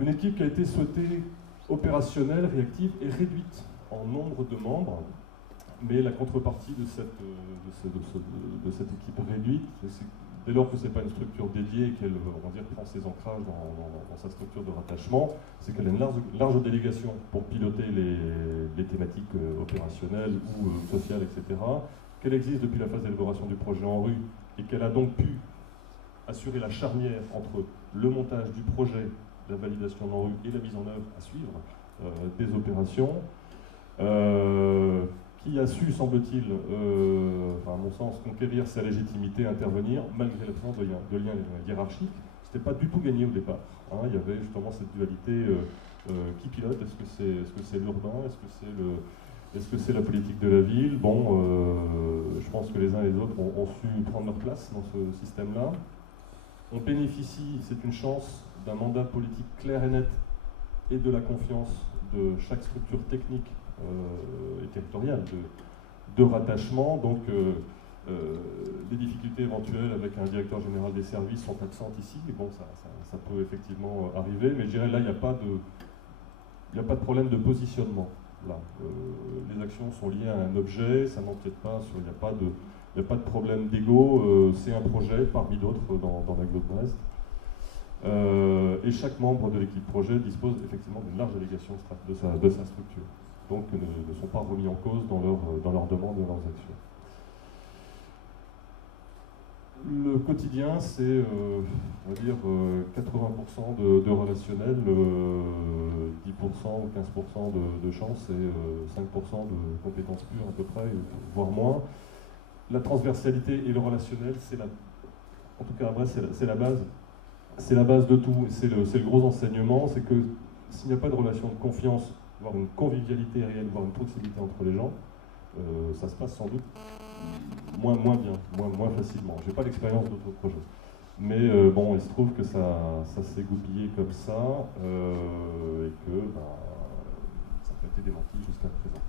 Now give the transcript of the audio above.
Une équipe qui a été souhaitée opérationnelle, réactive et réduite en nombre de membres. Mais la contrepartie de cette équipe réduite, c'est dès lors que ce n'est pas une structure dédiée et qu'elle, on va dire, prend ses ancrages dans sa structure de rattachement, c'est qu'elle a une large délégation pour piloter les thématiques opérationnelles ou sociales, etc., qu'elle existe depuis la phase d'élaboration du projet en rue et qu'elle a donc pu assurer la charnière entre le montage du projet, la validation en rue et la mise en œuvre à suivre des opérations. Qui a su, semble-t-il, à mon sens, conquérir sa légitimité, intervenir, malgré l'absence de liens hiérarchiques. Ce n'était pas du tout gagné au départ. Hein. Il y avait justement cette dualité qui pilote, est-ce que c'est l'urbain, est-ce que c'est la politique de la ville? Bon, je pense que les uns et les autres ont su prendre leur place dans ce système-là. On bénéficie, c'est une chance, d'un mandat politique clair et net et de la confiance de chaque structure technique et territoriale de rattachement. Donc les difficultés éventuelles avec un directeur général des services sont absentes ici, mais bon, ça peut effectivement arriver, mais je dirais là, il n'y a pas de problème de positionnement. Là. Les actions sont liées à un objet, ça n'empiète pas sur, il n'y a pas de problème d'ego, c'est un projet parmi d'autres dans l'Aglo-de-Brest. Et chaque membre de l'équipe projet dispose effectivement d'une large délégation de sa structure, donc ne sont pas remis en cause dans leurs demandes et leurs actions. Le quotidien, c'est, on va dire, 80% de relationnel, 10% ou 15% de chance et 5% de compétences pures à peu près, voire moins. La transversalité et le relationnel, en tout cas à Brest, c'est la base. C'est la base de tout, c'est le gros enseignement, c'est que s'il n'y a pas de relation de confiance, voire une convivialité réelle, voire une proximité entre les gens, ça se passe sans doute moins bien, moins facilement. Je n'ai pas l'expérience d'autres projets. Mais bon, il se trouve que ça s'est goupillé comme ça, et que ça n'a pas été démenti jusqu'à présent.